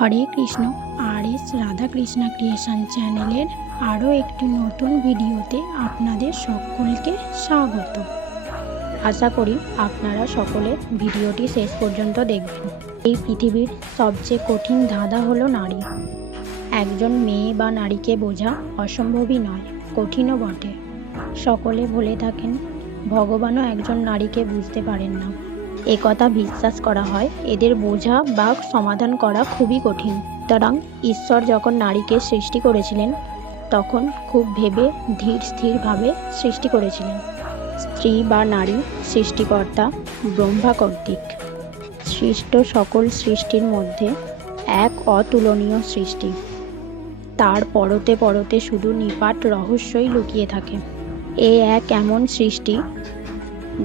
Hare Krishna. R S Radhakrishna creation চ্যানেলের আরও একটি নতুন ভিডিওতে আপনাদের সকলকে স্বাগত। আশা করি আপনারা সকলে ভিডিওটি শেষ পর্যন্ত দেখবেন। এই পৃথিবীর সবচেয়ে কঠিন ধাঁধা হলো নারী। একজন মেয়ে বা নারীকে বোঝা অসম্ভবই নয়, কঠিনও বটে। সকলে বলে থাকেন, ভগবানও একজন নারীকে বুঝতে পারেন না। একথা বিশ্বাস করা হয়। এদের বোঝা বা সমাধান করা খুবই কঠিন। সুতরাং ঈশ্বর যখন নারীকে সৃষ্টি করেছিলেন, তখন খুব ভেবে ধীর স্থিরভাবে সৃষ্টি করেছিলেন। স্ত্রী বা নারী সৃষ্টিকর্তা, ব্রহ্মা কর্তৃক। সৃষ্ট সকল সৃষ্টির মধ্যে এক অতুলনীয় সৃষ্টি। তার পরতে পরতে শুধু নিপাট রহস্যই লুকিয়ে থাকে। এ এক এমন সৃষ্টি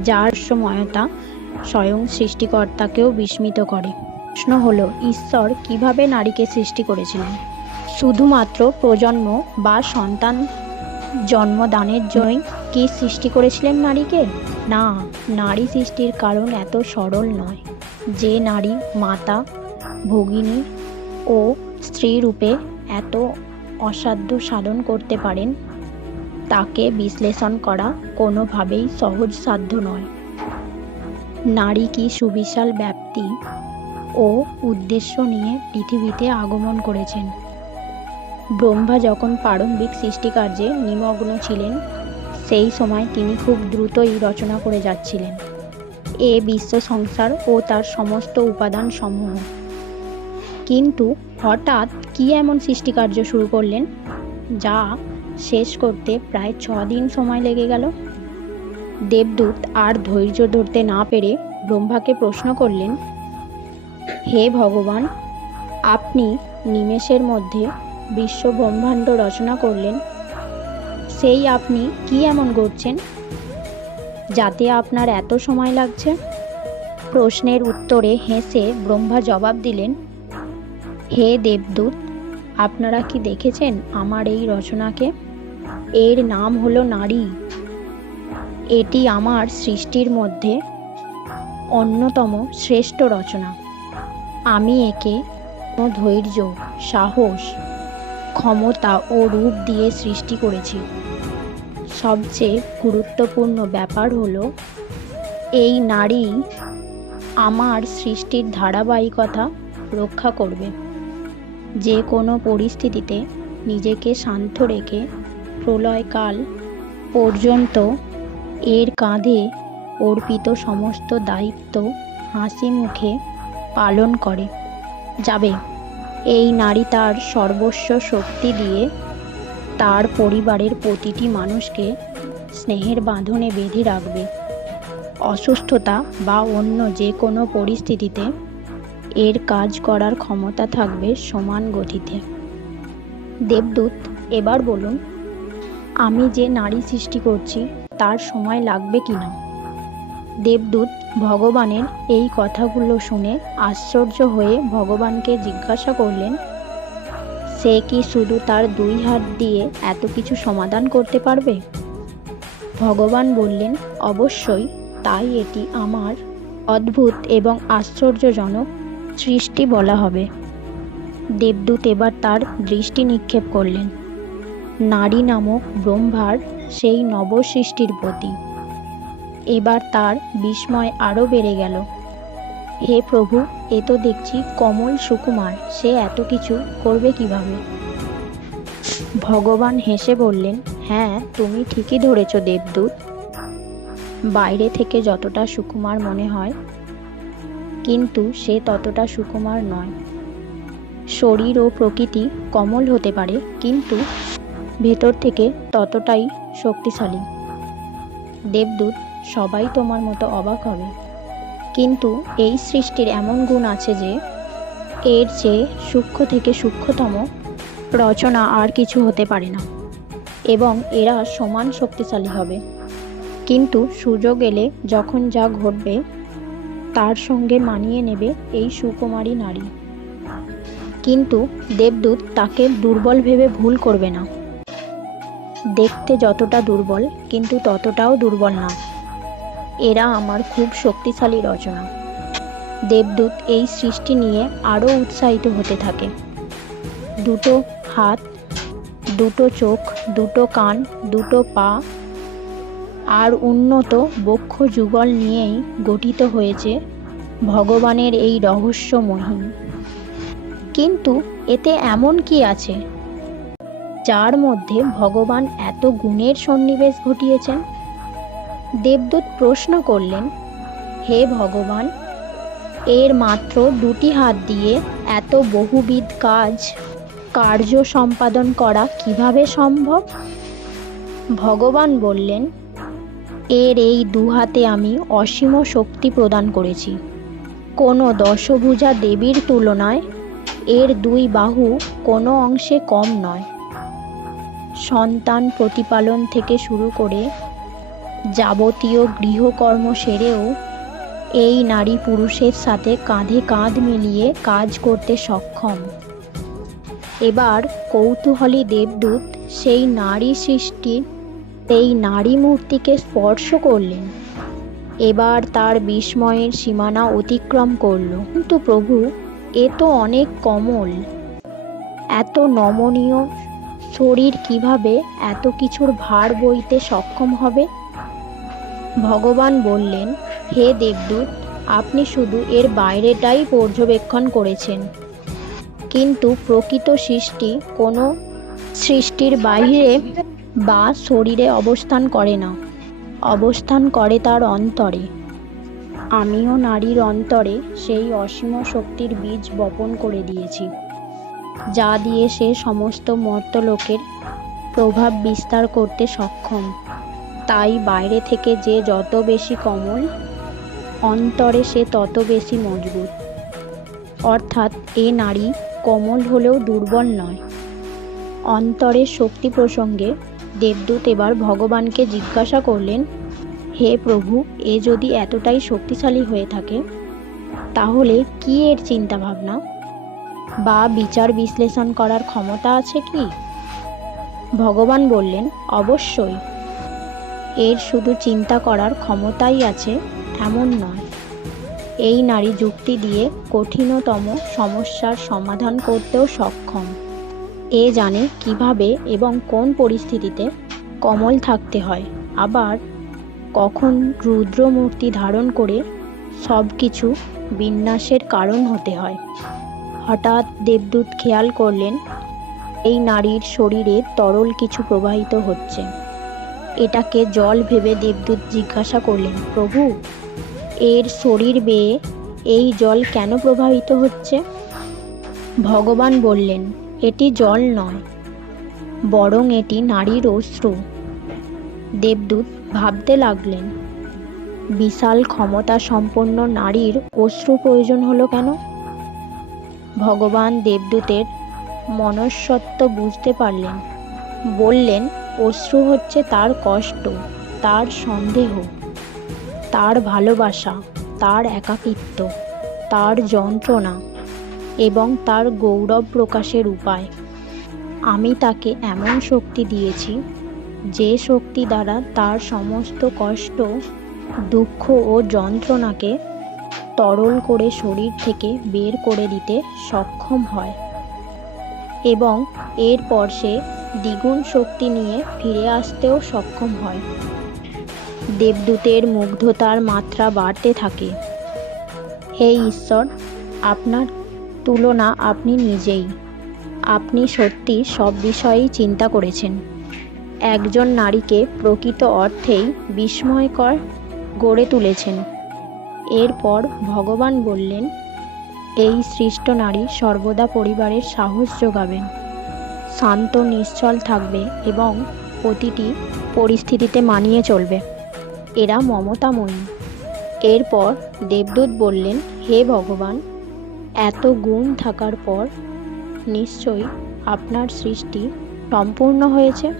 যার সময়তা স্বয়ং সৃষ্টিকর্তাকেও বিস্মিত করে। প্রশ্ন হলো, ঈশ্বর কীভাবে নারীকে সৃষ্টি করেছিলেন? শুধুমাত্র প্রজন্ম বা সন্তান জন্মদানের জন্যই কি সৃষ্টি করেছিলেন নারীকে? না, নারী সৃষ্টির কারণ এত সরল নয়। যে নারী মাতা, ভগিনী ও স্ত্রী রূপে এত অসাধ্য সাধন করতে পারেন, তাকে বিশ্লেষণ করা কোনোভাবেই সহজসাধ্য নয়। নারী কি সুবিশাল ব্যাপ্তি ও উদ্দেশ্য নিয়ে পৃথিবীতে আগমন করেছেন? ব্রহ্মা যখন প্রারম্ভিক সৃষ্টিকার্যে নিমগ্ন ছিলেন, সেই সময় তিনি খুব দ্রুতই রচনা করে যাচ্ছিলেন। এ বিশ্ব সংসার ও তার সমস্ত উপাদান সমূহ কিন্তু হঠাৎ কি এমন সৃষ্টিকার্য শুরু করলেন, যা শেষ করতে প্রায় ছ দিন সময় লেগে গেল? দেবদূত আর ধৈর্য ধরতে না পেরে ব্রহ্মাকে প্রশ্ন করলেন, হে ভগবান, আপনি নিমেষের মধ্যে বিশ্ব ব্রহ্মাণ্ড রচনা করলেন, সেই আপনি কি এমন করছেন? যাতে আপনার এত সময় লাগছে? প্রশ্নের উত্তরে হেসে ব্রহ্মা জবাব দিলেন, হে দেবদূত, আপনারা কি দেখেছেন আমার এই রচনাকে? এর নাম হলো নারী। এটি আমার সৃষ্টির মধ্যে অন্যতম শ্রেষ্ঠ রচনা। আমি একে ধৈর্য, সাহস, ক্ষমতা ও রূপ দিয়ে সৃষ্টি করেছি। সবচেয়ে গুরুত্বপূর্ণ ব্যাপার হলো, এই নারী আমার সৃষ্টির ধারাবাহিকতা রক্ষা করবে। যে কোনো পরিস্থিতিতে নিজেকে শান্ত রেখে প্রলয়কাল পর্যন্ত এর কাঁধে অর্পিত সমস্ত দায়িত্ব হাসি মুখে পালন করে। যাবে। এই নারী তার সর্বস্ব শক্তি দিয়ে তার পরিবারের প্রতিটি মানুষকে স্নেহের বাঁধনে বেঁধে রাখবে। অসুস্থতা বা অন্য যে কোনো পরিস্থিতিতে এর কাজ করার ক্ষমতা থাকবে সমান গতিতে। দেবদূত, এবার বলুন, আমি যে নারী সৃষ্টি করছি তার সময় লাগবে কি না? দেবদূত ভগবানের এই কথাগুলো শুনে আশ্চর্য হয়ে ভগবানকে জিজ্ঞাসা করলেন, সে কি শুধু তার দুই হাত দিয়ে এত কিছু সমাধান করতে পারবে? ভগবান বললেন, অবশ্যই, তাই এটি আমার অদ্ভুত এবং আশ্চর্যজনক সৃষ্টি বলা হবে। দেবদূত এবার তার দৃষ্টি নিক্ষেপ করলেন। নারী নামক ব্রহ্মার সেই নবসৃষ্টির প্রতি। এবার তার বিস্ময় আরও বেড়ে গেল। হে প্রভু, এ তো দেখছি কমল সুকুমার, সে এত কিছু করবে কীভাবে? ভগবান হেসে বললেন হ্যাঁ তুমি ঠিকই ধরেছ দেবদূত। বাইরে থেকে যতটা সুকুমার মনে হয়, কিন্তু সে ততটা সুকুমার নয়। শরীর ও প্রকৃতি কমল হতে পারে, কিন্তু ভেতর থেকে ততটাই শক্তিশালী। দেবদূত, সবাই তোমার মতো অবাক হবে। কিন্তু এই সৃষ্টির এমন গুণ আছে যে, এর চেয়ে সূক্ষ্ম থেকে সূক্ষ্মতম রচনা আর কিছু হতে পারে না। এবং এরা সমান শক্তিশালী হবে। কিন্তু সুযোগ এলে যখন যা ঘটবে, তার সঙ্গে মানিয়ে নেবে এই সুকুমারী নারী। কিন্তু দেবদূত তাকে দুর্বল ভেবে ভুল করবে না। দেখতে যতটা দুর্বল, কিন্তু ততটাও দুর্বল না। এরা আমার খুব শক্তিশালী রচনা। দেবদূত এই সৃষ্টি নিয়ে আরও উৎসাহিত হতে থাকে। দুটো হাত, দুটো চোখ, দুটো কান, দুটো পা আর উন্নত বক্ষ যুগল নিয়েই গঠিত হয়েছে ভগবানের এই রহস্য রহস্যমহিম কিন্তু এতে এমন কি আছে? যার মধ্যে ভগবান এত গুণের সন্নিবেশ ঘটিয়েছেন। দেবদূত প্রশ্ন করলেন, হে ভগবান, এর মাত্র দুটি হাত দিয়ে এত বহুবিধ কাজ, কার্য সম্পাদন করা কীভাবে সম্ভব? ভগবান বললেন, এর এই দু হাতে আমি অসীম শক্তি প্রদান করেছি। কোনো দশভুজা দেবীর তুলনায় এর দুই বাহু কোনো অংশে কম নয়। সন্তান প্রতিপালন থেকে শুরু করে যাবতীয় গৃহকর্ম সেরেও এই নারী পুরুষের সাথে কাঁধে কাঁধ মিলিয়ে কাজ করতে সক্ষম। এবার কৌতূহলী দেবদূত সেই নারী সৃষ্টি, এই নারী মূর্তিকে স্পর্শ করলেন। এবার তার বিস্ময়ের সীমানা অতিক্রম করল। কিন্তু প্রভু, এ তো অনেক কমল। এত নমনীয় শরীর কীভাবে এত কিছুর ভার বইতে সক্ষম হবে? ভগবান বললেন, হে দেবদূত, আপনি শুধু এর বাইরেটাই পর্যবেক্ষণ করেছেন। কিন্তু প্রকৃত সৃষ্টি কোনো সৃষ্টির বাইরে বা শরীরে অবস্থান করে না। অবস্থান করে তার অন্তরে। আমিও নারীর অন্তরে সেই অসীম শক্তির বীজ বপন করে দিয়েছি। যা দিয়ে সে সমস্ত মর্তলোকের প্রভাব বিস্তার করতে সক্ষম। তাই বাইরে থেকে যে যত বেশি কমল, অন্তরে সে তত বেশি মজবুত। অর্থাৎ এ নারী কোমল হলেও দুর্বল নয়। অন্তরের শক্তি প্রসঙ্গে দেবদূত এবার ভগবানকে জিজ্ঞাসা করলেন, হে প্রভু, এ যদি এতটাই শক্তিশালী হয়ে থাকে, তাহলে কি এর চিন্তা ভাবনা বা বিচার বিশ্লেষণ করার ক্ষমতা আছে কি? ভগবান বললেন, অবশ্যই। এর শুধু চিন্তা করার ক্ষমতাই আছে, এমন নয়। এই নারী যুক্তি দিয়ে কঠিনতম সমস্যার সমাধান করতেও সক্ষম। এ জানে কীভাবে এবং কোন পরিস্থিতিতে কমল থাকতে হয়। আবার কখন রুদ্রমূর্তি ধারণ করে সব কিছু বিন্যাসের কারণ হতে হয়। হঠাৎ দেবদূত খেয়াল করলেন, এই নারীর শরীরে তরল কিছু প্রবাহিত হচ্ছে। এটাকে জল ভেবে দেবদূত জিজ্ঞাসা করলেন, প্রভু, এর শরীর বেয়ে এই জল কেন প্রবাহিত হচ্ছে? ভগবান বললেন, এটি জল নয়, বরং এটি নারীর অশ্রু। দেবদূত ভাবতে লাগলেন, বিশাল ক্ষমতা সম্পন্ন নারীর অশ্রু প্রয়োজন হলো কেন? ভগবান দেবদূতের মনস্সত্ব বুঝতে পারলেন। বললেন, অশ্রু হচ্ছে তার কষ্ট, তার সন্দেহ, তার ভালোবাসা, তার একাকিত্ব, তার যন্ত্রণা এবং তার গৌরব প্রকাশের উপায়। আমি তাকে এমন শক্তি দিয়েছি, যে শক্তি দ্বারা তার সমস্ত কষ্ট, দুঃখ ও যন্ত্রণাকে তরল করে শরীর থেকে বের করে দিতে সক্ষম হয় এবং এরপর সে দ্বিগুণ শক্তি নিয়ে ফিরে আসতেও সক্ষম হয়। দেবদূতের মুগ্ধতার মাত্রা বাড়তে থাকে। হে ঈশ্বর, আপনার তুলনা আপনি নিজেই। আপনি সত্যি সব বিষয়েই চিন্তা করেছেন। একজন নারীকে প্রকৃত অর্থেই বিস্ময়কর গড়ে তুলেছেন। এরপর ভগবান বললেন, এই সৃষ্ট নারী সর্বদা পরিবারের সাহস যোগাবেন। শান্ত, নিশ্চল থাকবে এবং প্রতিটি পরিস্থিতিতে মানিয়ে চলবে। এরা মমতাময়ী। এরপর দেবদূত বললেন, হে ভগবান, এত গুণ থাকার পর নিশ্চয়ই আপনার সৃষ্টি সম্পূর্ণ হয়েছে?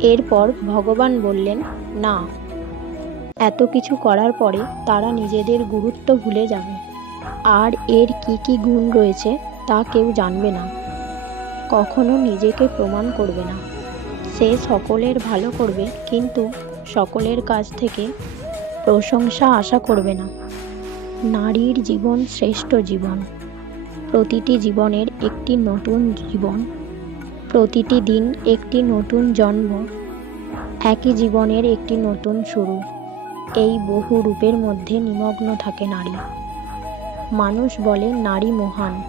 এরপর ভগবান বললেন, না এত কিছু করার পরে তারা নিজেদের গুরুত্ব ভুলে যাবে। আর এর কি কি গুণ রয়েছে তা কেউ জানবে না। কখনো নিজেকে প্রমাণ করবে না। সে সকলের ভালো করবে, কিন্তু সকলের কাছ থেকে প্রশংসা আশা করবে না। নারীর জীবন শ্রেষ্ঠ জীবন। প্রতিটি জীবনের একটি নতুন জীবন। প্রতিটি দিন একটি নতুন জন্ম। একই জীবনের একটি নতুন শুরু। এই বহু রূপের মধ্যে নিমগ্ন থাকে নারী। মানুষ বলে নারী মহান।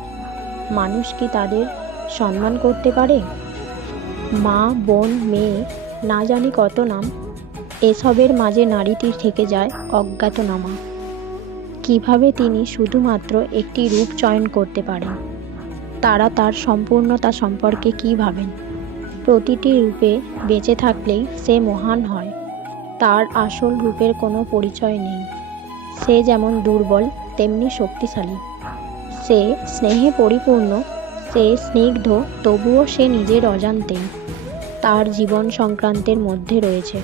মানুষ কি তাদের সম্মান করতে পারে? মা, বোন, মেয়ে, না জানি কত নাম, এসবের মাঝে নারীটি থেকে যায় অজ্ঞাতনামা কীভাবে তিনি শুধুমাত্র একটি রূপ চয়ন করতে পারেন? তারা তার সম্পূর্ণতা সম্পর্কে কী ভাবেন? প্রতিটি রূপে বেঁচে থাকলেই সে মহান হয়। তার আসল রূপের কোনো পরিচয় নেই। সে যেমন দুর্বল, তেমনি শক্তিশালী। সে স্নেহে পরিপূর্ণ, সে স্নিগ্ধ, তবুও সে নিজের অজান্তেই তার জীবন সংক্রান্তের মধ্যে রয়েছে।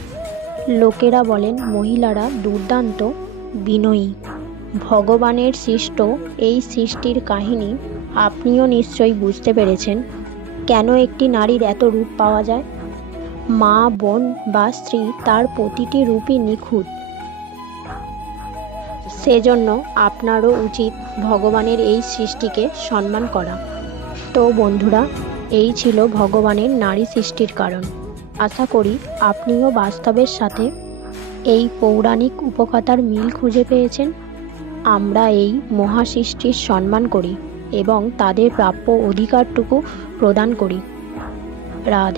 লোকেরা বলেন, মহিলারা দুর্দান্ত, বিনয়ী। ভগবানের সৃষ্ট এই সৃষ্টির কাহিনী, আপনিও নিশ্চয়ই বুঝতে পেরেছেন। কেন একটি নারীর এত রূপ পাওয়া যায়? মা, বোন বা স্ত্রী তার প্রতিটি রূপই নিখুঁত। সেজন্য আপনারও উচিত ভগবানের এই সৃষ্টিকে সম্মান করা। তো বন্ধুরা, এই ছিল ভগবানের নারী সৃষ্টির কারণ। আশা করি আপনিও বাস্তবের সাথে এই পৌরাণিক উপকথার মিল খুঁজে পেয়েছেন। আমরা এই মহাসৃষ্টির সম্মান করি এবং তাদের প্রাপ্য অধিকারটুকু প্রদান করি। রাধে